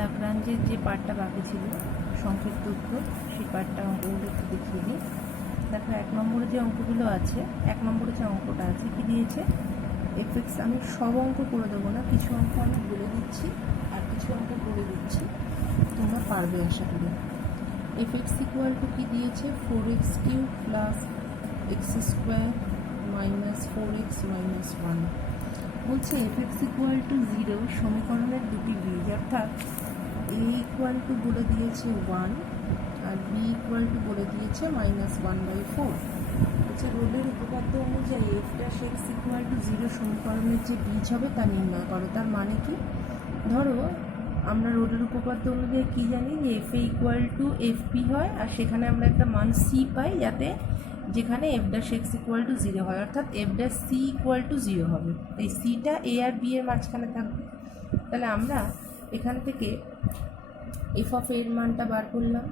लाग्रांजेর যে পার্টটা বাকি ছিল সংক্ষিপ্ত উত্তর, সেই পার্টটা অঙ্কগুলো একটু দেখিয়ে দিই। দেখো 1 নম্বরে যে অঙ্কগুলো আছে, 1 নম্বরে যে অঙ্কটা আছে কি দিয়েছে, এফএক্স। আমি সব অঙ্ক করে দেবো না, কিছু অঙ্ক আমি বলে দিচ্ছি আর কিছু অঙ্ক করে দিচ্ছি, তোমরা পারবে আশা করি। এফএক্স ইকুয়াল টু কী দিয়েছে, 4x³ plus x² minus 4x minus 1। বলছে এফএক্স ইকুয়াল টু 0 সমীকরণের দুটি বীজ, অর্থাৎ এ ইকুয়াল টু বলে দিয়েছে 1 আর বি ইকুয়াল টু বলে দিয়েছে -1/4। বলছে রোলের উপপাদ্য অনুযায়ী f' x ইকুয়াল টু 0 সমীকরণের যে বীজ হবে তা নির্ণয় করো। তার মানে কি, ধরো আমরা রোলের উপপাদ্য অনুযায়ী কী জানি যে F a equal to f P হয়, আর সেখানে আমরা একটা মান সি পাই, যাতে যেখানে f' x ইকুয়াল টু 0 হয়, অর্থাৎ f' c ইকুয়াল টু 0 হবে। এই সিটা এ আর বি এর মাঝখানে থাকবে। তাহলে আমরা এখান থেকে এফ অফ এর মানটা বার করলাম।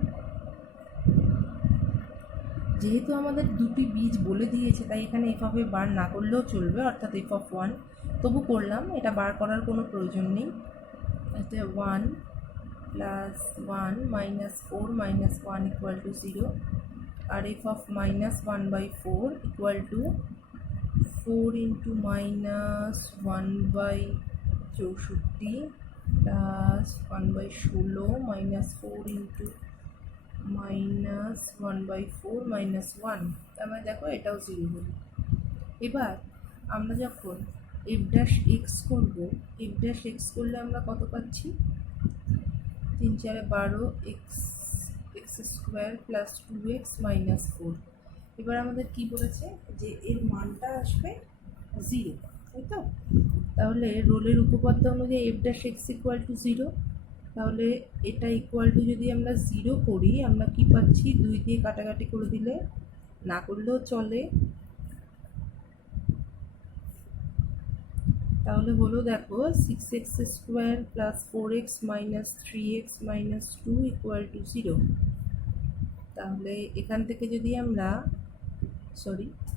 যেহেতু আমাদের দুটি বীজ বলে দিয়েছে, তাই এখানে এফ অফ এ বার না করলেও চলবে, অর্থাৎ এফ অফ 1 তবু করলাম, এটা বার করার কোনো প্রয়োজন নেই। এতে 1 plus 1 minus 4 minus 1 equal to 0, আর F of -1/4 equal to 4 into -1/64 plus 1/16 minus 4 into -1/4 minus 1। তার মানে দেখো এটাও 0 হলো। এবার আমরা যখন f' করবো, f' করলে আমরা কত পাচ্ছি, 3 × 12 x² প্লাস 2x মাইনাস 4। এবার আমাদের কি বলেছে যে এর মানটা আসবে 0, তাই তো? তাহলে রোলের উপপাদ্য অনুযায়ী f' ইকুয়াল টু 0, তাহলে এটা ইকুয়াল টু যদি আমরা 0 করি, আমরা কি পাচ্ছি, 2 দিয়ে কাটাকাটি করে দিলে, না করলেও চলে, তাহলে হলো দেখো 6x² plus 4x minus 3x minus 2 equal to 0। তাহলে এখান থেকে যদি আমরা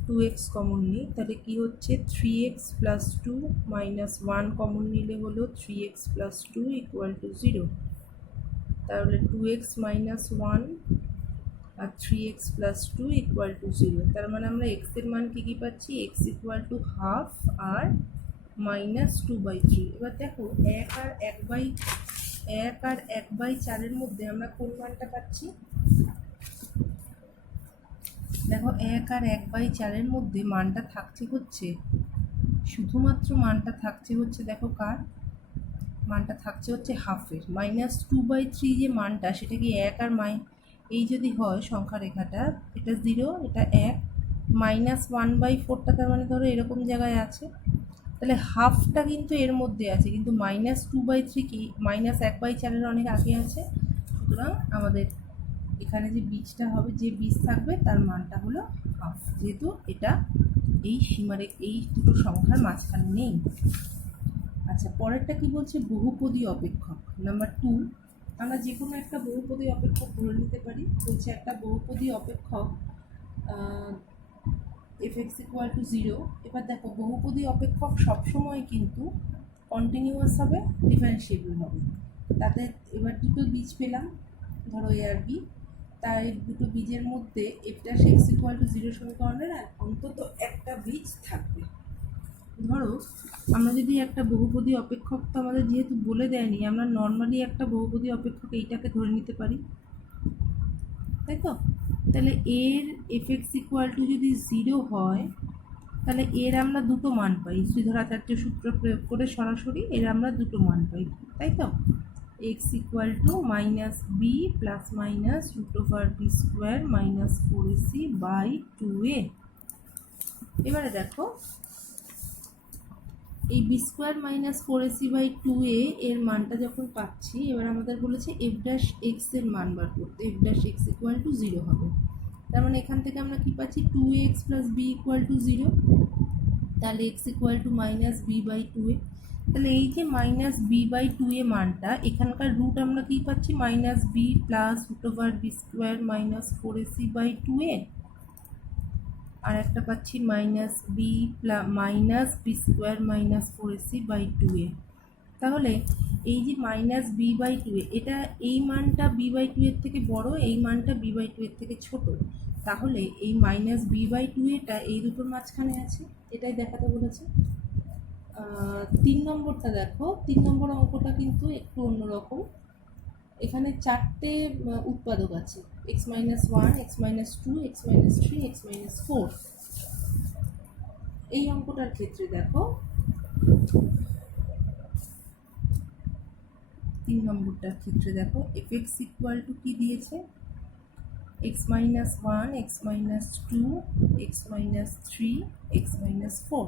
2x কমন নিই, তাহলে কি হচ্ছে, 3x প্লাস 2 মাইনাস 1 কমন নিলে হলো 3x প্লাস 2 ইকুয়াল টু 0। তাহলে 2x মাইনাস 1 আর 3x প্লাস 2 ইকুয়াল টু 0। তার মানে আমরা x এর মান কি পাচ্ছি, x ইকুয়াল টু হাফ আর -2/3। এবার দেখো 1 আর 1/4 মধ্যে আমরা কোন মানটা পাচ্ছি, দেখো 1 আর 1/4 মধ্যে মানটা থাকছে হচ্ছে, শুধুমাত্র মানটা থাকছে হচ্ছে, দেখো কার মানটা থাকছে হচ্ছে হাফের। -2/3 যে মানটা, সেটা কি 1 আর এই যদি হয় সংখ্যা রেখাটা, এটা 0, এটা 1, -1/4টা তার মানে ধরো এরকম জায়গায় আছে, তাহলে হাফটা কিন্তু এর মধ্যে আছে, কিন্তু -2/3 কি -1/4 অনেক আগে আছে। সুতরাং আমাদের এখানে যে বীজটা হবে, যে বীজ থাকবে তার মানটা হলো হাফ, যেহেতু এটা এই এই দুটো সংখ্যার মাঝখানে নেই। আচ্ছা, পরেরটা কি বলছে, বহুপদী অপেক্ষক নাম্বার 2। আমরা যে কোনো একটা বহুপদী অপেক্ষক ধরে নিতে পারি। বলছে একটা বহুপদী অপেক্ষক f(x = 0)। এবার দেখো বহুপদী অপেক্ষক সবসময় কিন্তু কন্টিনিউয়াস হবে, ডিফারেন্সিয়েবল হবে। তাতে এবার দুটো বীজ পেলাম, ধরো এ আর বি, তাই দুটো বীজের মধ্যে f(x = 0) সমীকরণের অন্তত একটা বীজ থাকবে। ধরো আমরা যদি একটা বহুপদী অপেক্ষক, তো আমাদের যেহেতু বলে দেয়নি, আমরা নর্মালি একটা বহুপদী অপেক্ষক এইটাকে ধরে নিতে পারি, তাই তো? তাহলে এর f(x = যদি 0 হয়, তাহলে এর আমরা দুটো মান পাই, শ্রীধরাচার্য সূত্র প্রয়োগ করে সরাসরি এর আমরা দুটো মান পাই, তাই তো? x = -b plus minus √b² minus 4ac/2a। এবারে দেখো এই b² মাইনাস 4ac/2a এর মানটা যখন পাচ্ছি, এবার আমাদের বলেছে f'(x) এর মান বার করতে, f'(x = 0 হবে। তার মানে এখান থেকে আমরা কি পাচ্ছি, 2x প্লাস b = 0, তাহলে x = -b/2a। তাহলে এই যে -b/2a মানটা, এখানকার রুট আমরা কি পাচ্ছি, -b plus √b² minus 4ac/2a, আর একটা পাচ্ছি -b² মাইনাস 4ac/2a। তাহলে এই যে মাইনাস বি বাই টু, এটা এই মানটা বি বাই টু এর থেকে বড়, এই মানটা বি বাই টু এর থেকে ছোট, তাহলে এই মাইনাস বি বাই টু এটা এই দুটোর মাঝখানে আছে, এটাই দেখাতে বলেছে। 3 নম্বরটা দেখো, 3 নম্বর অঙ্কটা কিন্তু একটু অন্যরকম। এখানে চারটে উৎপাদক আছে, x minus one, x minus two, x minus three, x minus four. এই অঙ্কটার ক্ষেত্রে দেখো 3 নম্বরটার ক্ষেত্রে দেখো এফ এক্স ইকুয়াল টু কি দিয়েছে, x minus one, x minus two, x minus three, x minus four.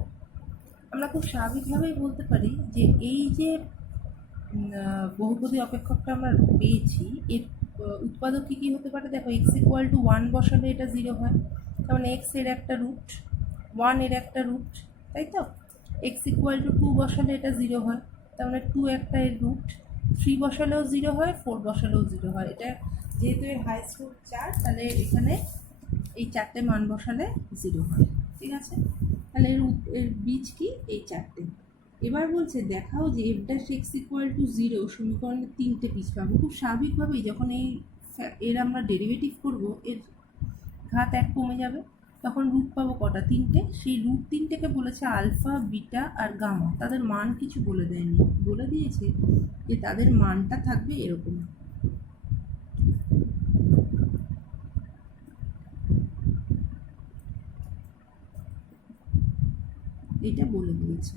আমরা খুব স্বাভাবিকভাবেই বলতে পারি যে এই যে বহুপদী অপেক্ষকটা আমরা পেয়েছি, এর উৎপাদক কী কী হতে পারে দেখো, এক্স ইকুয়াল টু ওয়ান বসালে এটা জিরো হয়, তার মানে এক্স এর একটা রুট, ওয়ান এর একটা রুট, তাই তো। এক্স ইকুয়াল টু টু বসালে এটা জিরো হয়, তার মানে টু একটা এর রুট, থ্রি বসালেও জিরো হয়, ফোর বসালেও জিরো হয়। এটা যেহেতু এর হাইস্ট রুট চার, তাহলে এখানে এই চারটে মান বসালে জিরো হয়, ঠিক আছে। তাহলে এর বীজ কি, এই চারটে। এবার বলছে দেখাও যে F dash x equal to zero সমীকরণের তিনটে বীজ পাবো। খুব স্বাভাবিকভাবেই যখন এর আমরা ডেরিভেটিভ করব, এর ঘাত এক কমে যাবে, তখন রুট পাবো কটা, তিনটে। সেই রুট তিনটেকে বলেছে আলফা, বিটা আর গামা। তাদের মান কিছু বলে দেয়নি, বলে দিয়েছে যে তাদের মানটা থাকবে এরকম। এটা বলে দিয়েছে।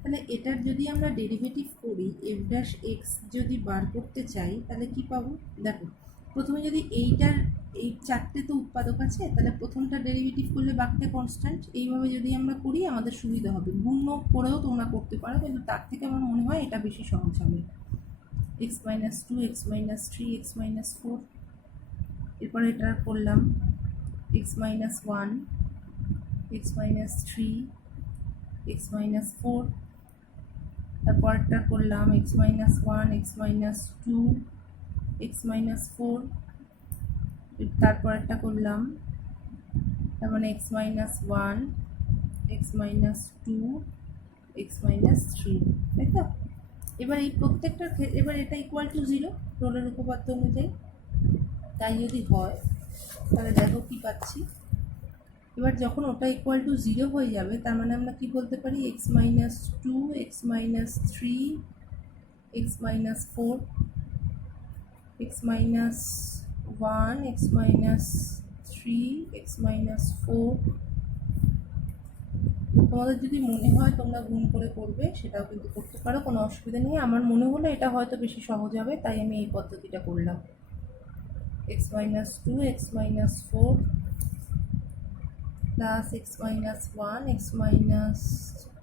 তাহলে এটার যদি আমরা ডেরিভেটিভ করি, এফ ড্যাশ এক্স যদি বার করতে চাই, তাহলে কি পাবো দেখো। প্রথমে যদি এইটার এই চারটে তো উৎপাদক আছে, তাহলে প্রথমটা ডেরিভেটিভ করলে বাকিটা কনস্ট্যান্ট। এইভাবে যদি আমরা করি আমাদের সুবিধা হবে। গুণ করেও তোমরা করতে পারো, কিন্তু তার থেকে আমার মনে হয় এটা বেশি সহজ হবে। X minus two, x minus three, x minus four. এরপরে এটা করলাম x minus one, x minus three, x minus four. তারপরটা করলাম x minus one, x minus two, x minus four. তারপরটা করলাম, তার মানে x minus one, x minus two, x minus three, তাই তো। এবার এই প্রত্যেকটার এবার এটা ইকুয়াল টু জিরো রোলের উপপাদ্য অনুযায়ী। তাই যদি হয় তাহলে দেখো কি পাচ্ছি। এবার যখন ওটা ইকুয়াল টু জিরো হয়ে যাবে, তার মানে আমরা কি বলতে পারি, x minus two, x minus three, x minus four, x minus one, x minus three, x minus four. তোমাদের যদি মনে হয় তোমরা গুণ করে করবে, সেটাও কিন্তু করতে পারো, কোনো অসুবিধা নেই। আমার মনে হলো এটা হয়তো বেশি সহজ হবে, তাই আমি এই পদ্ধতিটা করলাম। X minus two, x minus four plus x minus one, x minus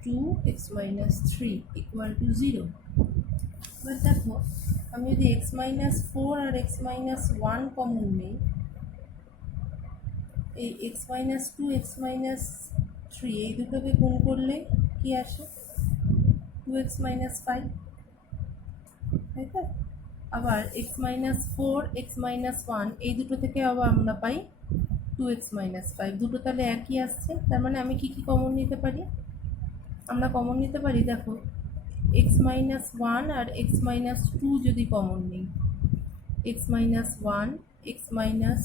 two, x minus three equal to zero. এবার দেখো আমি যদি এক্স মাইনাস ফোর আর এক্স মাইনাস ওয়ান কমন নিই, এই x minus two, x minus three এই দুটোকে গুণ করলে কি আসে, টু এক্স মাইনাস ফাইভ, তাই তো। আবার x minus four, x minus one এই দুটো থেকে আবার আমরা পাই টু এক্স মাইনাস ফাইভ। দুটো তাহলে একই আসছে, তার মানে আমি কি কি কমন নিতে পারি, আমরা কমন নিতে পারি দেখো এক্স মাইনাস ওয়ান আর এক্স মাইনাস টু যদি কমন নিই, x minus one, x minus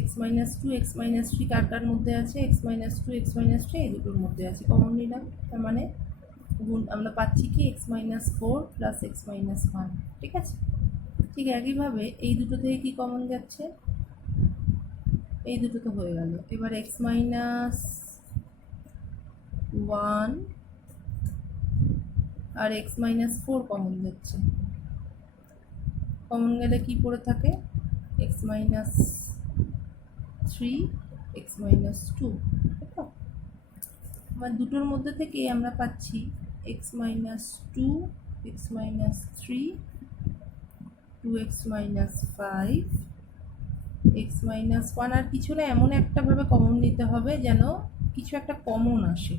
x minus two, x minus three কারটার মধ্যে আছে, x minus two, x minus three এই দুটোর মধ্যে আছে, কমন নিলাম। তার মানে গুণ আমরা পাচ্ছি কি x minus four plus x minus one, ঠিক আছে। ঠিক একইভাবে এই দুটো থেকে কি কমন যাচ্ছে, এই দুটো তো হয়ে গেল। এবার এক্স মাইনাস ওয়ান আর এক্স মাইনাস ফোর কমন যাচ্ছে, কমন গেলে কি পড়ে থাকে, x minus three, x minus two, আমার দুটোর মধ্যে থেকে আমরা পাচ্ছি x minus two, x minus three, two x minus five, x minus one. আর কিছু না, এমন একটাভাবে কমন নিতে হবে যেন কিছু একটা কমন আসে।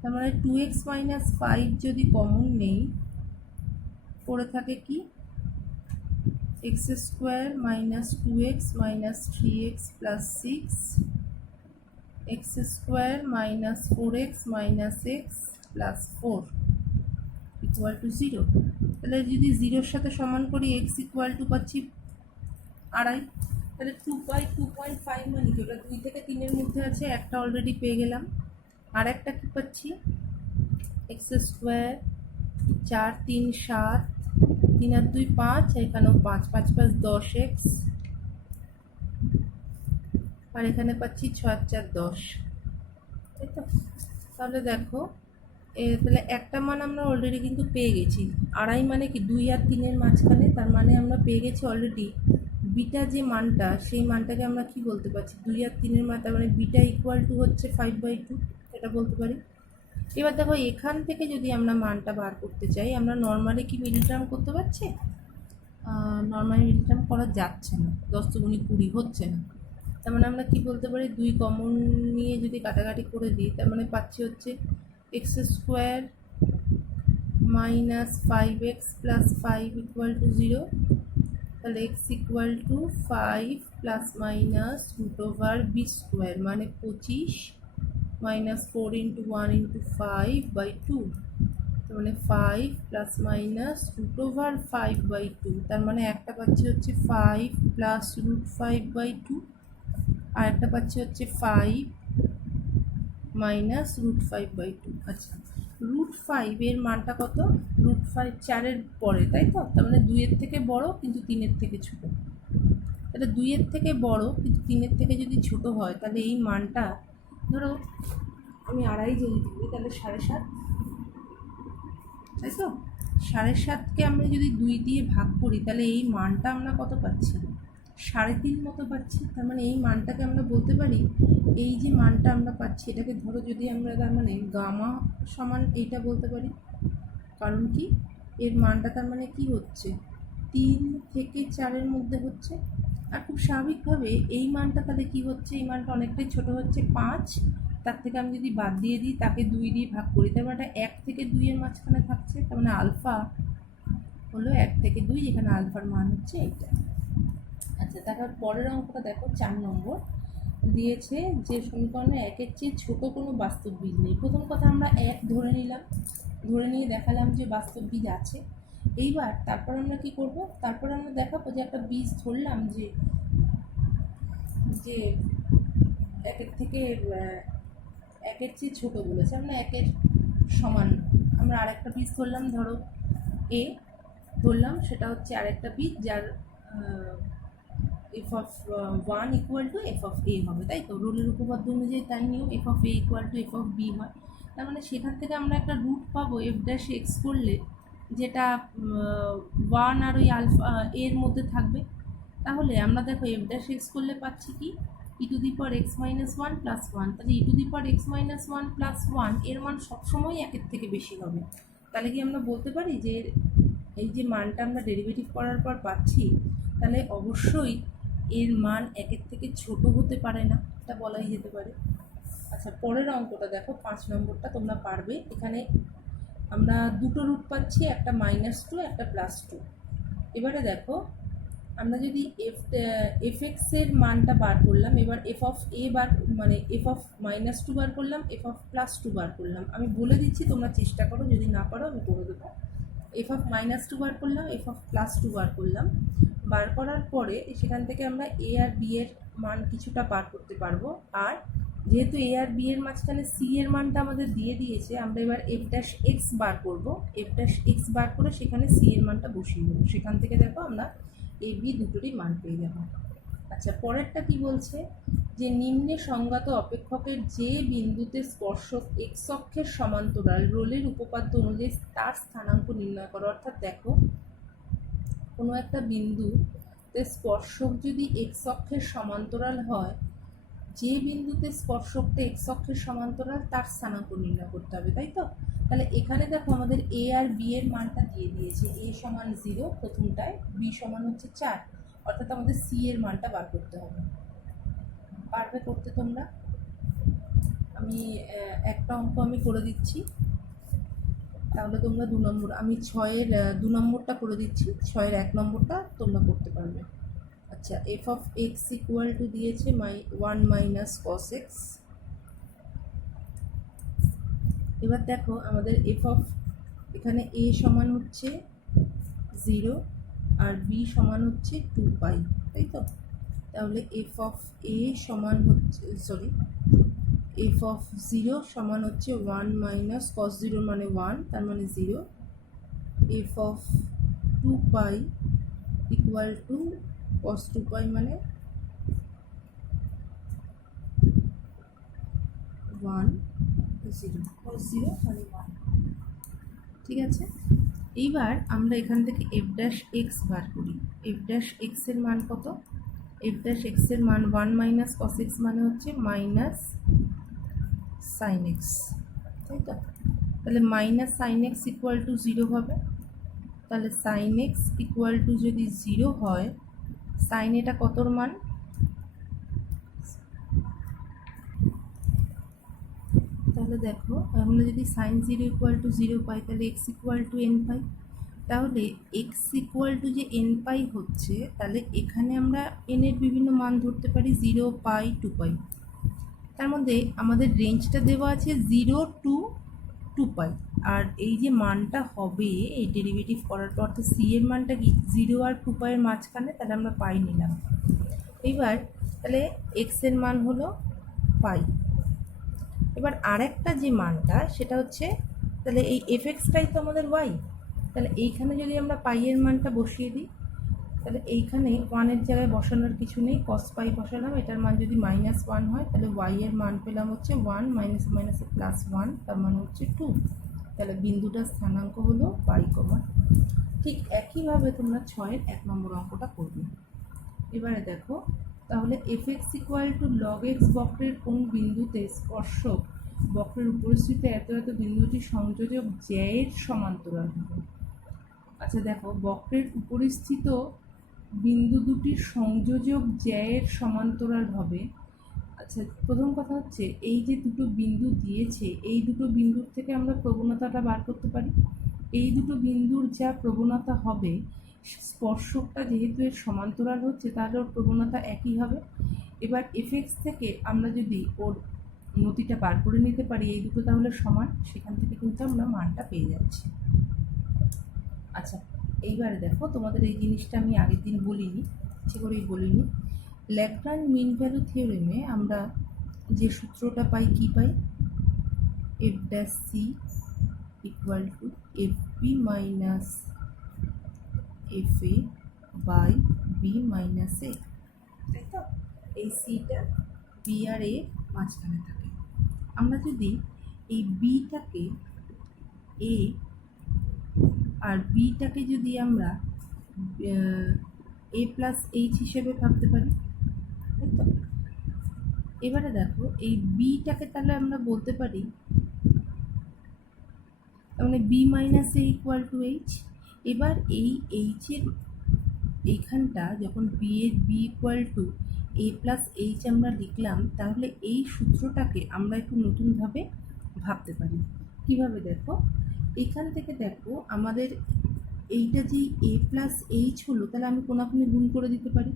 তার মানে টু এক্স মাইনাস ফাইভ যদি কমন নেই, পড়ে থাকে কি x square minus two x minus three x plus six, x square minus 4x minus x plus 4 equal to 0। তাহলে যদি 0-র সাথে সমান করি এক্স ইকুয়াল টু পাচ্ছি আড়াই। তাহলে 2 পাই 2.5 মানে কি, ওটা 2 থেকে 3-এর মধ্যে আছে, একটা অলরেডি পেয়ে গেলাম। আর একটা কী পাচ্ছি, এক্স স্কোয়ার 4 3 7 3 আর 2 5, এখানেও 5 5 5 10x, আর এখানে পাচ্ছি 6 আর 4 10, তাই তো। তাহলে দেখো তাহলে একটা মান আমরা অলরেডি কিন্তু পেয়ে গেছি। আড়াই মানে কি 2 আর 3-এর মাঝখানে, তার মানে আমরা পেয়ে গেছি অলরেডি বিটা যে মানটা, সেই মানটাকে আমরা কি বলতে পারছি, 2 আর 3-এর মান, তার মানে বিটা ইকুয়াল টু হচ্ছে 5/2, এটা বলতে পারি। এবার দেখো এখান থেকে যদি আমরা মানটা বার করতে চাই, আমরা নর্মালি কি মিডল টার্ম করতে পারছি? নর্মালি মিডল টার্ম করা যাচ্ছে না, 10 × 20 হচ্ছে না। তার মানে আমরা কি বলতে পারি, 2 কমন নিয়ে যদি কাটাকাটি করে দিই, তার মানে পাচ্ছি হচ্ছে x square minus 5x plus 5 equal to 0। তাহলে x equal two 5 plus minus √b square মানে 25 মাইনাস 4 × 1 × 5/2, তার মানে 5 প্লাস মাইনাস √5/2, তার মানে একটা পাচ্ছি হচ্ছে 5 প্লাস √5/2, আর একটা পাচ্ছি হচ্ছে 5 মাইনাস √5/2। আচ্ছা, √5 এর মানটা কত? √5 4-এর পরে, তাই তো। তার মানে 2-এর থেকে বড় কিন্তু 3-এর থেকে ছোট। তাহলে 2-এর থেকে বড় কিন্তু 3-এর থেকে যদি ছোট হয়, তাহলে এই মানটা, ধরো আমি আড়াই যদি দিই, তাহলে 7.5, তাই তো। 7.5কে আমরা যদি 2 দিয়ে ভাগ করি, তাহলে এই মানটা আমরা কত পাচ্ছি? 3.5 মতো পাচ্ছি। তার মানে এই মানটাকে আমরা বলতে পারি, এই যে মানটা আমরা পাচ্ছি, এটাকে ধরো যদি আমরা তার মানে গামা সমান এইটা বলতে পারি। কারণ কি, এর মানটা তার মানে কি হচ্ছে, 3 থেকে 4-এর মধ্যে হচ্ছে। আর খুব স্বাভাবিকভাবে এই মানটা তাহলে কি হচ্ছে, এই মানটা অনেকটাই ছোট হচ্ছে 5। তার থেকে আমি যদি বাদ দিয়ে দিই, তাকে 2 দিয়ে ভাগ করি, তার মানে 1 থেকে 2-এর মাঝখানে থাকছে। তার মানে আলফা হলো 1 থেকে 2, যেখানে আলফার মান হচ্ছে এইটা। আচ্ছা, তারপর পরের অঙ্কটা দেখো, 4 নম্বর দিয়েছে যে সমীকরণে 1-এর চেয়ে ছোট কোনো বাস্তব বীজ নেই। প্রথম কথা আমরা 1 ধরে নিলাম, ধরে নিয়ে দেখালাম যে বাস্তব বীজ আছে। এইবার তারপর আমরা কি করব, তারপর আমরা দেখাবো যে একটা বীজ ধরলাম যে 1-এর থেকে 1-এর চেয়ে ছোট বলেছে, আমরা 1-এর সমান। আমরা আরেকটা বীজ ধরলাম, ধরো এ ধরলাম, সেটা হচ্ছে আরেকটা বীজ যার f(1) ইকুয়াল টু f(a) হবে, তাই তো। রোলের উপপাদ্য অনুযায়ী তাই নিয়ম, f(a) ইকুয়াল টু f(b) হয়। তার মানে সেখান থেকে আমরা একটা রুট পাবো f'(x) করলে, যেটা 1 আর ওই আলফা এর মধ্যে থাকবে। তাহলে আমরা দেখো f'(x) করলে পাচ্ছি কি, e⁻x - 1 প্লাস 1। তাহলে e⁻x - 1 প্লাস 1 এর মান সবসময় 1-এর থেকে বেশি হবে। তাহলে কি আমরা বলতে পারি যে এই যে মানটা আমরা ডেরিভেটিভ করার পর পাচ্ছি, তাহলে অবশ্যই এর মান 1-এর থেকে ছোট হতে পারে না, এটা বলাই যেতে পারে। আচ্ছা, পরের অঙ্কটা দেখো, 5 নম্বরটা তোমরা পারবে। এখানে আমরা দুটো রুট পাচ্ছি, একটা -2 একটা +2। এবারে দেখো আমরা যদি f(x) এর মানটা বার করলাম, এবার f(a) বার মানে f(-2) বার করলাম, f(+2) বার করলাম। আমি বলে দিচ্ছি, তোমরা চেষ্টা করো, যদি না পারো আমি করে দেবো। f(-2) বার করলাম, f(+2) বার করলাম। বার করার পরে সেখান থেকে আমরা a আর b এর মান কিছুটা বার করতে পারবো। আর যেহেতু a আর b এর মাঝখানে c এর মানটা আমাদের দিয়ে দিয়েছে, আমরা এবার f'(x) বার করব। f'(x) বার করে সেখানে c এর মানটা বসিয়ে দেবো। সেখান থেকে দেখো আমরা a b দুটোরই মান পেয়ে যাবো। আচ্ছা, পরেরটা কি বলছে, যে নিম্নে সংজ্ঞাত অপেক্ষকের যে বিন্দুতে স্পর্শক x অক্ষের সমান্তরাল রোলের উপপাদ্য অনুযায়ী তার স্থানাঙ্ক নির্ণয় করো। অর্থাৎ দেখো, কোনো একটা বিন্দুতে স্পর্শক যদি x অক্ষের সমান্তরাল হয়, যে বিন্দুতে স্পর্শকটা x অক্ষের সমান্তরাল তার স্থানাঙ্ক নির্ণয় করতে হবে, তাই তো। তাহলে এখানে দেখো আমাদের a আর b এর মানটা দিয়ে দিয়েছে, a সমান 0 প্রথমটায়, b সমান হচ্ছে 4, অর্থাৎ আমাদের c এর মানটা বার করতে হবে। পারবে করতে তোমরা? আমি একটা অঙ্ক আমি করে দিচ্ছি, তাহলে তোমরা 2 নম্বর, আমি 6-এর 2 নম্বরটা করে দিচ্ছি, 6-এর 1 নম্বরটা তোমরা করতে পারবে। আচ্ছা, f(x) ইকুয়াল টু দিয়েছে 1 - cos x এবার দেখো আমাদের এফ অফ এখানে এ সমান হচ্ছে 0 আর বি সমান হচ্ছে 2π, তাই তো? তাহলে এফ অফ এ সমান হচ্ছে এফ অফ 0 সমান হচ্ছে 1 মাইনাস কস 0 মানে 1, তার মানে 0। F of 2π equal to cos 2π মানে 1, 0, কস 0 মানে 1। ঠিক আছে, এইবার আমরা এখান থেকে এফ ড্যাশ এক্স বার করি। এফ ড্যাশ এক্স এর মান কত? এফ ড্যাশ এক্স এর মান 1 মাইনাস কস এক্স মানে হচ্ছে মাইনাস সাইন এক্স, তাই তো? তাহলে minus sine x equal to 0 হবে। তাহলে সাইন এক্স ইকুয়াল টু যদি 0 হয়, সাইন এটা কতর মান? তাহলে দেখো আমরা যদি সাইন 0 ইকুয়াল টু 0 পাই, তাহলে এক্স ইকুয়াল টু এন পাই। তাহলে এক্স ইকুয়াল টু যে এন পাই হচ্ছে, তাহলে এখানে আমরা এন এর বিভিন্ন মান ধরতে পারি 0, পাই, 2π। তার মধ্যে আমাদের রেঞ্জটা দেওয়া আছে 0 টু 2π, আর এই যে মানটা হবে এই ডেরিভেটিভ করার পর, তো সি এর মানটা কি 0 আর 2π এর মাঝখানে, তাহলে আমরা পাই নিলাম। এবার তাহলে এক্স এর মান হলো পাই। এবার আরেকটা যে মানটা সেটা হচ্ছে, তাহলে এই এফ এক্সটাই তো আমাদের ওয়াই, তাহলে এইখানে যদি আমরা পাই এর মানটা বসিয়ে দিই, তাহলে এইখানে 1-এর জায়গায় বসানোর কিছু নেই, কস পাই বসালাম, এটার মান যদি -1 হয় তাহলে ওয়াই এর মান পেলাম হচ্ছে 1 মাইনাস মাইনাসে +1, তার মানে হচ্ছে 2। তাহলে বিন্দুটার স্থানাঙ্ক হলো পাই, ঠিক একইভাবে তোমরা 6-এর 1 নম্বর অঙ্কটা করবে। এবারে দেখো, তাহলে f x equal to log x বক্রের কোন বিন্দুতে স্পর্শক বক্রের উপস্থিত এত এত বিন্দুটি সংযোজক জ্যায়ের সমান্তরাল হবে। আচ্ছা দেখো, বক্রের উপরিস্থিত বিন্দু দুটির সংযোজক জ্যায়ের সমান্তরাল হবে। আচ্ছা, প্রথম কথা হচ্ছে এই যে দুটো বিন্দু দিয়েছে, এই দুটো বিন্দুর থেকে আমরা প্রবণতাটা বার করতে পারি। এই দুটো বিন্দুর যা প্রবণতা হবে, স্পর্শকটা যেহেতু এর সমান্তরাল হচ্ছে, তাহলে ওর প্রবণতা একই হবে। এবার এফ এক্স থেকে আমরা যদি ওর নতিটা বার করে নিতে পারি, এই দুটো তাহলে সমান, সেখান থেকে কিন্তু আমরা মানটা পেয়ে যাচ্ছি। আচ্ছা, এইবারে দেখো, তোমাদের এই জিনিসটা আমি আগের দিন বলিনি, ইচ্ছে করেই বলিনি। ল্যাগ্রাঞ্জ মিন ভ্যালু থিওরেমে আমরা যে সূত্রটা পাই, কি পাই? F dash c equal to f B minus F A by B minus a, তাই তো? এই সিটা বি আর এ মাঝখানে থাকে। আমরা যদি এই বিটাকে এ আর বিটাকে যদি আমরা এ প্লাস এইচ হিসেবে ভাবতে পারি, তাই তো? এবারে দেখো, এই বিটাকে তাহলে আমরা বলতে পারি, মানে B minus A equal to H. এবার এই এইচের এইখানটা যখন B equal to A plus H আমরা লিখলাম, তাহলে এই সূত্রটাকে আমরা একটু নতুনভাবে ভাবতে পারি। কিভাবে? দেখো, এখান থেকে দেখো আমাদের এইটা যে এ প্লাস এইচ হলো, তাহলে আমি কোনাকুনি গুণ করে দিতে পারি।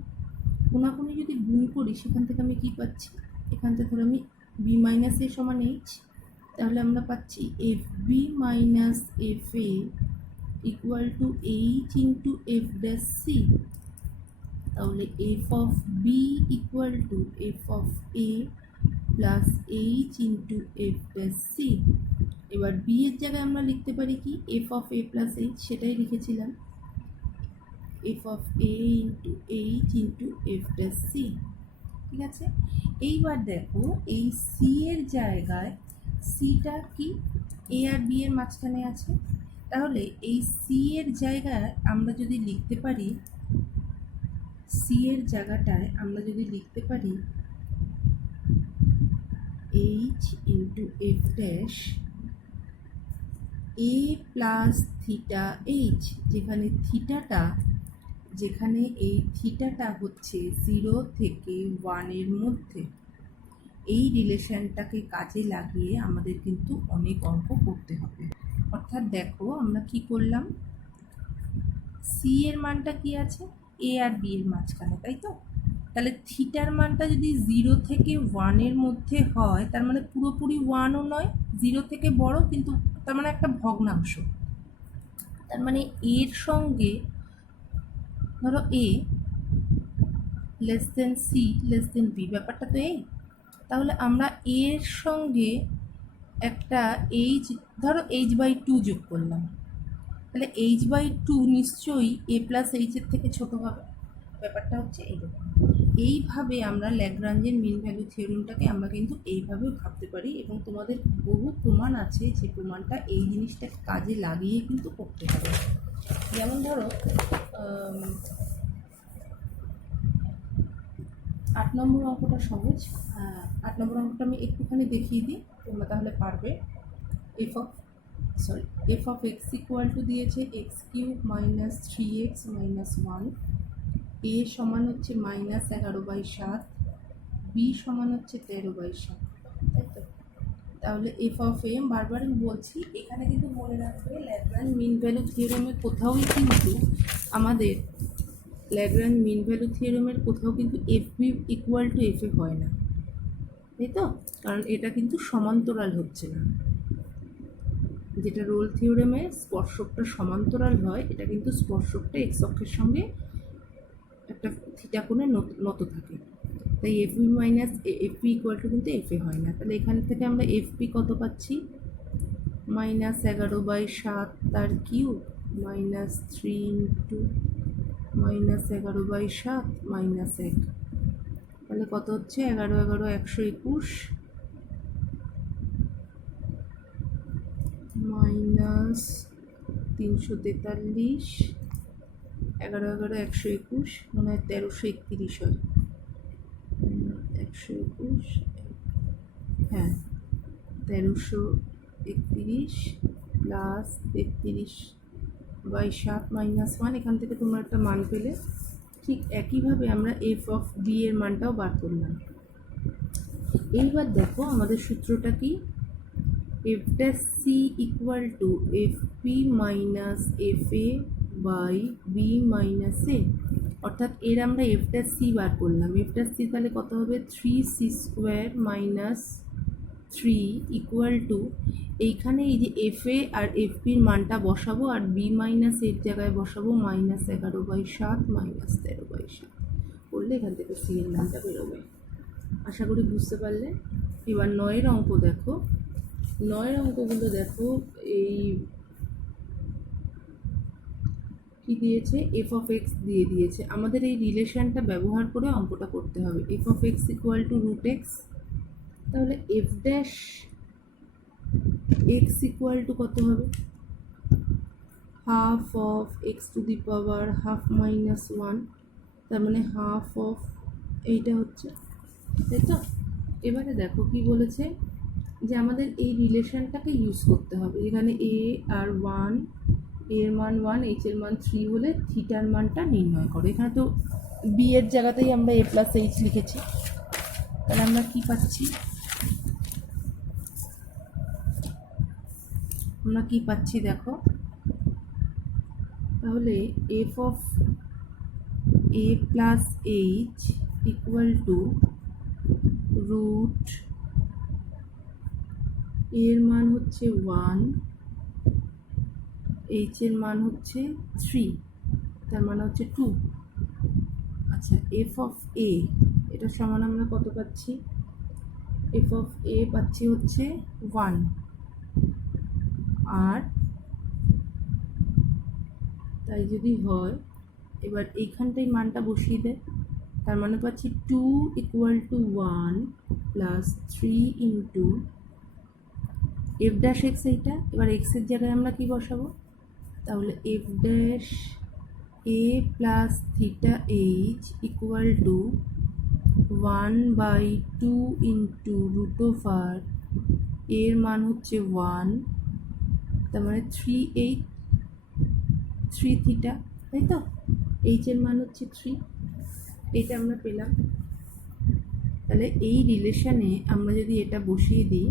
কোনাকুনি যদি গুণ করি, সেখান থেকে আমি কি পাচ্ছি? এখান থেকে ধরো আমি বি মাইনাস এ সমান এইচ, তাহলে আমরা পাচ্ছি f B minus F a equal to h into F dash c. তাহলে F of b equal to f of A plus h into F dash c. এবার বি এর জায়গায় আমরা লিখতে পারি কি? F of A plus h, সেটাই লিখেছিলাম, f of a into h into F dash c. ঠিক আছে, এইবার দেখো এই সি এর জায়গায়, সিটা কি এ আর বি এর মাঝখানে আছে, তাহলে এই সি এর জায়গায় আমরা যদি লিখতে পারি, সি এর জায়গাটায় আমরা যদি লিখতে পারি H into F dash A plus theta H, যেখানে এই থিটাটা হচ্ছে 0 থেকে 1-এর মধ্যে। এই রিলেশনটাকে কাজে লাগিয়ে আমাদের কিন্তু অনেক অঙ্ক করতে হবে। অর্থাৎ দেখো আমরা কি করলাম, সি এর মানটা কি আছে? এ আর বি এর মাঝখানে, তাই তো? তাহলে থিটার মানটা যদি 0 থেকে 1-এর মধ্যে হয়, তার মানে পুরোপুরি 1ও নয়, 0 থেকে বড়, কিন্তু তার মানে একটা ভগ্নাংশ। তার মানে এর সঙ্গে ধরো a less than c less than b, ব্যাপারটা তো এই। তাহলে আমরা এর সঙ্গে একটা ধরো h/2 যোগ করলাম, তাহলে h/2 নিশ্চয়ই a প্লাস এইচের থেকে ছোট হবে। ব্যাপারটা হচ্ছে এইরকম। এইভাবে আমরা ল্যাগ্রাঞ্জের মিন ভ্যালু থিওরেমটাকে আমরা কিন্তু এইভাবে ভাবতে পারি, এবং তোমাদের বহু প্রমাণ আছে যে প্রমাণটা এই জিনিসটাকে কাজে লাগিয়ে কিন্তু করতে হবে। যেমন ধরো 8 নম্বর অঙ্কটা সহজ। 8 নম্বর অঙ্কটা আমি একটুখানি দেখিয়ে দিই, তোমরা তাহলে পারবে। F of x equal two দিয়েছে x³ মাইনাস 3x মাইনাস 1, এ সমান হচ্ছে -11/7, বি সমান হচ্ছে 13/7, তাই তো? তাহলে এফ অফ এম, বারবার আমি বলছি, এখানে কিন্তু মনে রাখবে ল্যাগ্রাঞ্জ মিন ভ্যালু থিওরেমের কোথাওই কিন্তু আমাদের ল্যাগ্রাঞ্জ মিন ভ্যালু থিওরেমের কোথাও কিন্তু F B equal to F A হয় না, তাই তো? কারণ এটা কিন্তু সমান্তরাল হচ্ছে না। যেটা রোল থিওরেমে স্পর্শকটা সমান্তরাল হয়, এটা কিন্তু স্পর্শকটা এক্স অক্ষের সঙ্গে একটা থিটা কোণে নত থাকে, তাই F B minus F P equal to কিন্তু এফ এ হয় না। তাহলে এখান থেকে আমরা এফ পি কত পাচ্ছি? -11/7 তার কিউব মাইনাস 3 ইন্টু -11/7 মাইনাস 1, তাহলে কত হচ্ছে? 11 11 121 মাইনাস 343, 11 11 121, মনে হয় 1331 হয়, 121, হ্যাঁ 1331 প্লাস 33/7 মাইনাস 1, এখান থেকে তোমরা একটা মান পেলে। ঠিক একইভাবে আমরা এফ অফ বি এর মানটাও বার করলাম। এইবার দেখো আমাদের সূত্রটা কি? F dash c equal to f p minus F A by B minus a, অর্থাৎ এর আমরা এফ ড্যাশ সি বার করলাম। এফ ড্যাশ সি তাহলে কত হবে? 3c² মাইনাস 3 ইকুয়াল টু, এইখানে এই যে এফ এ আর এফ বির মানটা বসাবো, আর বি মাইনাস এর জায়গায় বসাবো -11/7 মাইনাস 13/7, করলে এখান থেকে সি এর মানটা বেরোবে। আশা করি বুঝতে পারলে। এবার 9-এর অঙ্ক দেখো। 9-এর অঙ্কগুলো দেখো, এই কি দিয়েছে? এফ অফ এক্স দিয়ে দিয়েছে। আমাদের এই রিলেশনটা ব্যবহার করে অঙ্কটা করতে হবে। F of x equal to root x, তাহলে F dash x equal to কত হবে? Half of x to the power half minus 1, তার মানে হাফ অফ এইটা হচ্ছে, তাই তো? এবারে দেখো কি বলেছে, যে আমাদের এই রিলেশনটাকে ইউজ করতে হবে। এখানে এ আর 1, এর মান 1, এইচ এর মান 3 হলে থিটার মানটা নির্ণয় করো। এখানে তো বি এর জায়গাতেই আমরা এ প্লাস এইচ লিখেছি, তাহলে আমরা কি পাচ্ছি? আমরা কি পাচ্ছি দেখো, তাহলে F of A plus H equal to root, এর মান হচ্ছে 1, এইচ এর মান হচ্ছে 3, তার মানে হচ্ছে 2। আচ্ছা, এফ অফ এ, এটা সমান আমরা কত পাচ্ছি? এফ অফ এ পাচ্ছি হচ্ছে 1, আর তাই যদি হয়, এবার এইখানটাই মানটা বসিয়ে দেয়, তার মানে পাচ্ছি 2 equal to 1 plus 3 into F dash x, এইটা। এবার এক্সের জায়গায় আমরা কি বসাবো? তাহলে F dash A plus theta H equal to 1/2 into root over, এর মান হচ্ছে 1, তার মানে 3 থিটা, তাই তো? এইচ এর মান হচ্ছে 3, এইটা আমরা পেলাম। তাহলে এই রিলেশনে আমরা যদি এটা বসিয়ে দিই,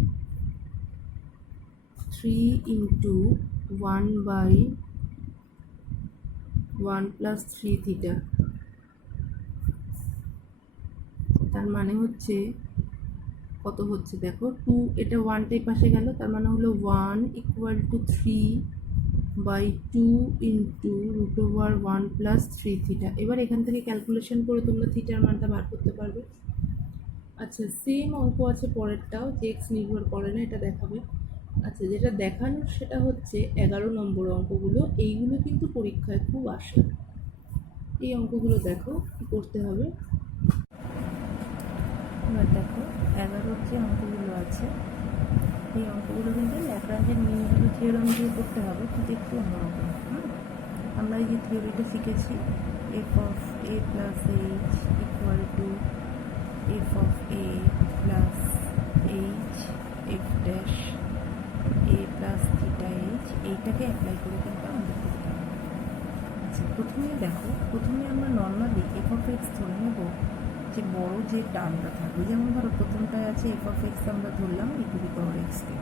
3 ইন্টু 1/1 প্লাস 3 থিটা, তার মানে হচ্ছে কত হচ্ছে দেখো, 2, এটা 1টাই পাশে গেল, তার মানে হলো 1 = 3/2 ইন্টু √1 + 3 থিটা। এবার এখান থেকে ক্যালকুলেশন করে তোমরা থিটার মানটা বার করতে পারবে। আচ্ছা, সেম অঙ্ক আছে পরেরটাও, যে এক্স নির্ভর করে না, এটা দেখাবে। আচ্ছা, যেটা দেখানোর সেটা হচ্ছে 11 নম্বর অঙ্কগুলো। এইগুলো কিন্তু পরীক্ষায় খুব আসে। এই অঙ্কগুলো দেখো কি করতে হবে। এবার দেখো 11 যে অঙ্কগুলো আছে, এই অঙ্কগুলো কিন্তু ল্যাগ্রাঞ্জের মিন ভ্যালু থিওরেম দিয়ে করতে হবে, কিন্তু একটু অন্যরকম। আমরা এই যে থিওরিটা শিখেছি, f(a + h) = f(a + h f' a + θ(h), এইটাকে অ্যাপ্লাই করে কিন্তু আমাদের করতে হবে। আচ্ছা, প্রথমে আমরা নর্মালি f(x) ধরে নেব যে বড় যে টার্মটা থাকবে। যেমন ধরো প্রথমটায় আছে f(x), আমরা ধরলাম e⁻x কে,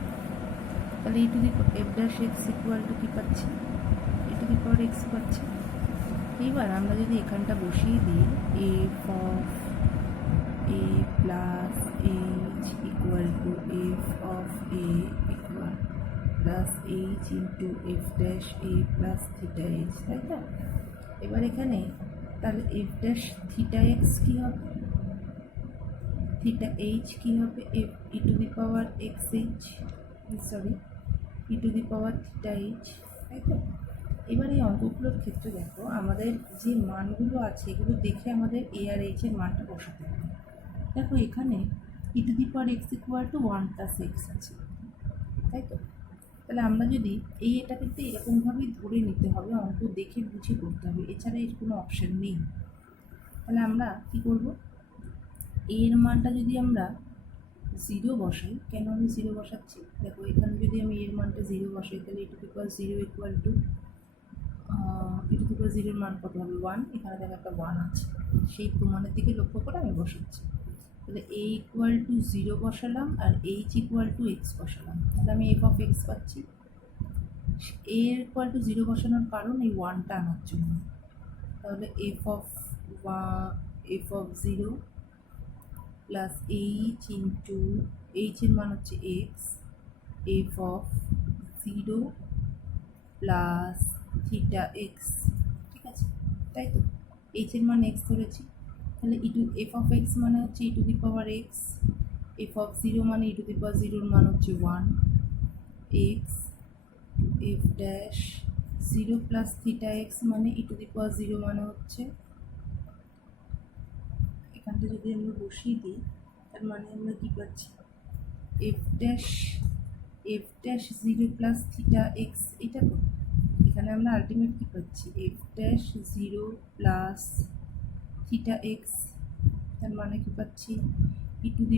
তাহলে f'(x) = কি পাচ্ছি, e⁻x পাচ্ছি। এইবার আমরা যদি এখানটা বসিয়ে দিই f(a + h) = f(a) + h f'(a + θh), তাই তো? এবার এখানে তাহলে f' θx কী হবে, θh কী হবে, e⁻θh, তাই তো? এবার এই অঙ্কগুলোর ক্ষেত্রে দেখো, আমাদের যে মানগুলো আছে এগুলো দেখে আমাদের a আর h এর মানটা বসাতে হবে। দেখো এখানে e⁻x = 1 + x আছে, তাই তো? তাহলে আমরা যদি এটা কিন্তু এরকমভাবেই ধরে নিতে হবে, অঙ্ক দেখে বুঝে করতে হবে, এছাড়া এর কোনো অপশান নেই। তাহলে আমরা কী করব, এর মানটা যদি আমরা 0 বসাই, কেন আমি 0 বসাচ্ছি দেখো, এখানে যদি আমি এর মানটা 0 বসাই, তাহলে e⁻0 এর মান কত হবে, 1। এখানে দেখো একটা 1 আছে, সেই প্রমাণের দিকে লক্ষ্য করে আমি বসাচ্ছি। তাহলে a = 0 বসালাম আর h = x বসালাম, তাহলে আমি f(x) পাচ্ছি। a = 0 বসানোর কারণ এই 1টা আনার জন্য। তাহলে f(0 + h) এর মান হচ্ছে x, f(0 + θx), ঠিক আছে, তাই তো? h এর মান x ধরেছি, তাহলে f(x) মানে হচ্ছে e⁻x, f(0) মানে e⁻0 এর মান হচ্ছে 1, x f' 0 + θx মানে e⁻0 মানে হচ্ছে, এখানটা যদি আমরা বসিয়ে দিই, তার মানে আমরা কী পাচ্ছি, f' 0 + θx, এটা তো। এখানে আমরা আলটিমেট কী পাচ্ছি, f' 0 + θx, তার মানে কী পাচ্ছি, e⁻0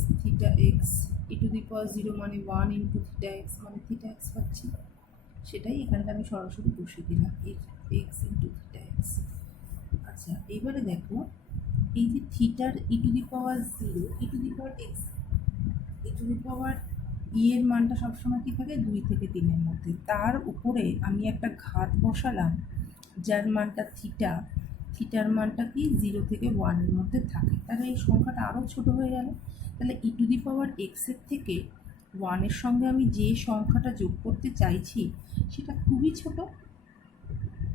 + θx, e⁻0 মানে 1 × θx মানে θx পাচ্ছি, সেটাই এখানটা আমি সরাসরি বসিয়ে দিলাম, x × θx। আচ্ছা, এইবারে দেখো এই যে থিটার এর মানটা সবসময় কী থাকে, 2 থেকে 3-এর মধ্যে। তার উপরে আমি একটা ঘাত বসালাম যার মানটা থিটার মানটা কি 0 থেকে 1-এর মধ্যে থাকে, তাহলে এই সংখ্যাটা আরও ছোট হয়ে গেল। তাহলে e⁻x এর থেকে 1-এর সঙ্গে আমি যে সংখ্যাটা যোগ করতে চাইছি সেটা খুবই ছোট,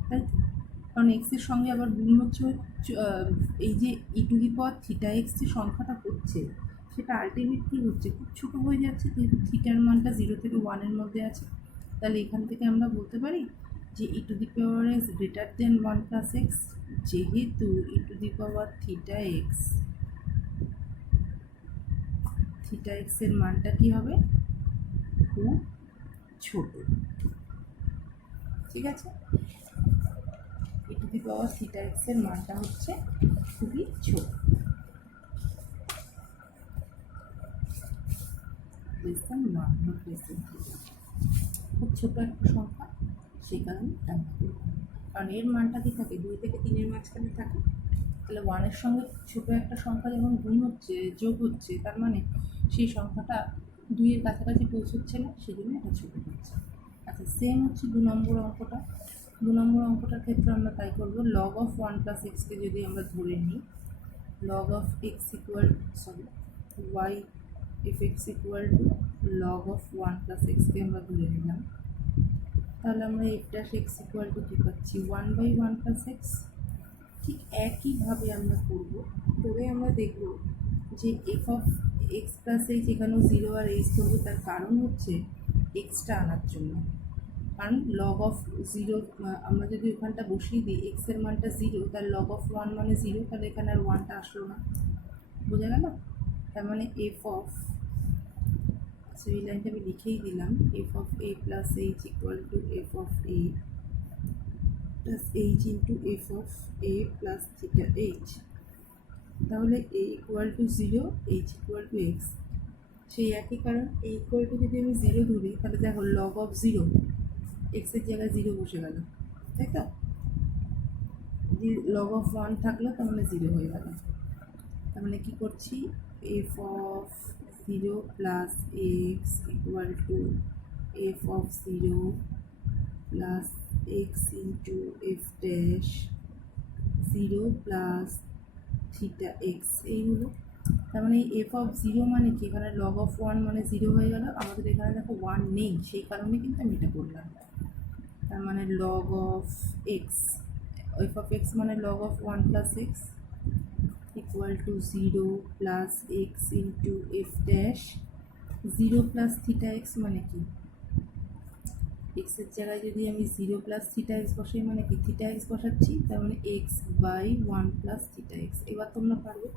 তাই তো? কারণ x এর সঙ্গে আবার গুণ হচ্ছে, এই যে e⁻θx যে সংখ্যাটা হচ্ছে সেটা আলটিমেট কী হচ্ছে, খুব ছোটো হয়ে যাচ্ছে, যেহেতু থিটার মানটা 0 থেকে 1-এর মধ্যে আছে। তাহলে এখান থেকে আমরা বলতে পারি যে e⁻x > 1 + x, যেহেতু θx এর মানটা কী হবে, খুব ছোট, ঠিক আছে? e⁻θx এর মানটা হচ্ছে খুবই ছোট, খুব ছোট একটা সংখ্যা, সেই কারণে কারণ এর মানটা কি থাকে, 2 থেকে 3-এর মাঝখানে থাকে। তাহলে 1-এর সঙ্গে ছোট একটা সংখ্যা যখন গুণ হচ্ছে, যোগ হচ্ছে, তার মানে সেই সংখ্যাটা 2-এর কাছাকাছি পৌঁছচ্ছে না, সেজন্য এটা ছোট হচ্ছে। আচ্ছা, সেম হচ্ছে 2 নম্বর অঙ্কটা। 2 নম্বর অঙ্কটার ক্ষেত্রে আমরা তাই করবো। লগ অফ 1 প্লাস এক্সকে যদি আমরা ধরে নিই, log of x equal y f x equal to log of 1 plus এক্সকে আমরা ধরে নিলাম, তাহলে আমরা f dash x equal to কী পাচ্ছি, 1/1 প্লাস এক্স। ঠিক একইভাবে আমরা করব, করে আমরা দেখব যে F of x plus H এখানেও 0 আর এইচ ধরবো। তার কারণ হচ্ছে এক্সটা আনার জন্য, কারণ লগ অফ 0 আমরা যদি ওখানটা বসিয়ে দিই এক্সের মানটা 0, তার লগ অফ 1 মানে 0, তাহলে এখানে আর 1টা আসলো না। বোঝা গেল? তার মানে এফ অফ, আচ্ছা এই লাইনটা আমি লিখেই দিলাম, f of A plus H equal to f of A plus h into f of A plus theta h. তাহলে a equal to 0, h equal to x. সেই একই কারণ এ ইকুয়াল টু যদি আমি 0 ধরি, তাহলে দেখো লগ অফ 0, এক্সের জায়গায় 0 বসে গেল, তাই তো? যে লগ অফ 1 থাকলো, তার মানে 0 হয়ে গেল। তার মানে কী করছি, F of 0 plus x equal to f of 0 plus x into F dash 0 plus theta x, এই হলো। তার মানে এফ অফ 0 মানে কি, এখানে লগ অফ 1 মানে 0 হয়ে গেল। আমাদের এখানে দেখো 1 নেই, সেই কারণে কিন্তু আমি এটা করলাম। তার মানে log of x, f of x মানে log of 1 plus x equal to 0 plus x into F dash 0 plus theta x মানে কি, এক্সের জায়গায় যদি আমি 0 প্লাস থিটা এক্স বসাই মানে কি, থিটা এক্স বসাচ্ছি, তার মানে x by 1 plus theta x. এবার তোমরা পারবে।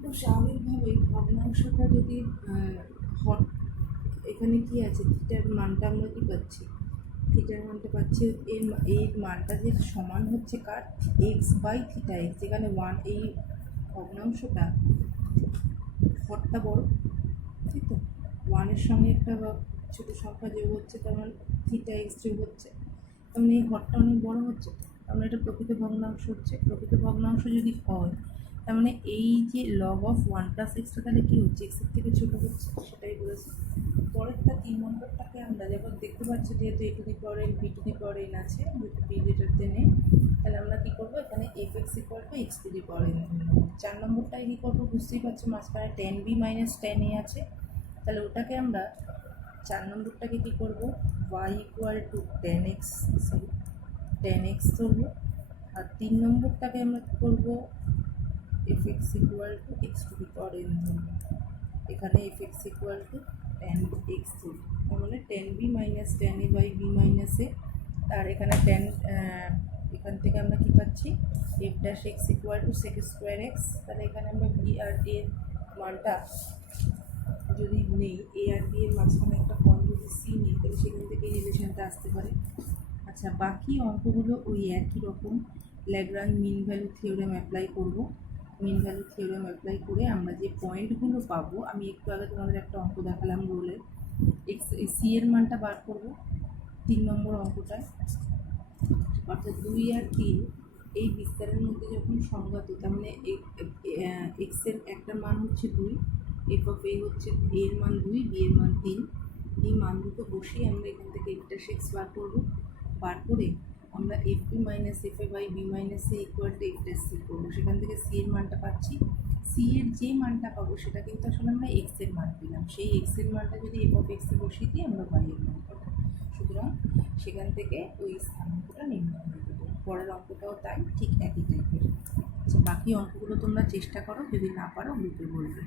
তো স্বাভাবিকভাবেই ভগ্নাংশটা যদি হট, এখানে কি আছে, থিটার মানটা আমরা কি পাচ্ছি, থিটার মানটা পাচ্ছি এই মানটা যে সমান হচ্ছে কার, এক্স বাই থিটা এক্স, যেখানে 1, এই ভগ্নাংশটা হটটা বড়, ঠিক তো? 1-এর সঙ্গে একটা ছোটো সংখ্যা যোগ হচ্ছে, তার মানে থিটা এক্স যোগ হচ্ছে, তার মানে এই হটটা অনেক বড় হচ্ছে, তার মানে এটা প্রকৃত ভগ্নাংশ হচ্ছে। প্রকৃত ভগ্নাংশ যদি হয়, তার মানে এই যে লগ অফ 1 প্লাস এক্সটা তাহলে কী হচ্ছে, এক্সের থেকে ছোটো হচ্ছে, সেটাই বলেছি। পরেরটা 3 নম্বরটাকে আমরা যখন দেখতে পাচ্ছি, যেহেতু a to the power n b to the power n আছে, বি গ্রেটার দেন এ, তাহলে আমরা কী করবো, এখানে f x equal to x to the power n. 4 নম্বরটায় কী করবো, বুঝতেই পারছো, মাঝখানে 10b মাইনাস 10a আছে, তাহলে ওটাকে আমরা 4 নম্বরটাকে কী করবো, y equal to 10x, sorry 10x ধরবো। আর 3 নম্বরটাকে আমরা কী করবো, F x equal to x to the power N ধরবো। এখানে f x equal two 10x ধরবো, তার মানে 10b minus 10a by b minus a. আর এখানে 10, এখান থেকে আমরা কী পাচ্ছি, f dash x equal to sec square x. তাহলে এখানে আমরা বি আর এর মানটা যদি নেই, এ আর বি এর মাঝখানে একটা পয়েন্ট যদি সি নেই, তাহলে সেখান থেকে এই রিলেশনটা আসতে পারে। আচ্ছা, বাকি অঙ্কগুলো ওই একই রকম, Lagrange mean value theorem apply করব। মিন ভ্যালু থিওরেম অ্যাপ্লাই করে আমরা যে পয়েন্টগুলো পাবো, আমি একটু আগে তোমাদের একটা অঙ্ক দেখালাম রোলের, এক্স সি এর মানটা বার করব 3 নম্বর অঙ্কটায়। অর্থাৎ 2 আর 3 এই বিস্তারের মধ্যে যখন সংগত, তার মানে এক্সের একটা মান হচ্ছে 2, এফ অফ এ হচ্ছে এর মান 2, বি এর মান 3। এই মান দুটো বসিয়ে আমরা এখান থেকে এফ ড্যাশ এক্স বার করবো। বার করে আমরা F B minus F A by B minus A equal to F dash C করবো। সেখান থেকে সি এর মানটা পাচ্ছি, সি এর যে মানটা পাবো সেটা কিন্তু আসলে আমরা এক্সের মান পেলাম, সেই এক্সের মানটা যদি এফ অফ এক্সে বসিয়ে দিই আমরা বাই এর মান পাবো। সুতরাং সেখান থেকে ওই স্থানাঙ্কটা নির্ণয় হয়ে যাবে। পরের অঙ্কটাও তাই, ঠিক একই টাইপের। আচ্ছা, বাকি অঙ্কগুলো তোমরা চেষ্টা করো, যদি না পারো গ্রুপে বলবে।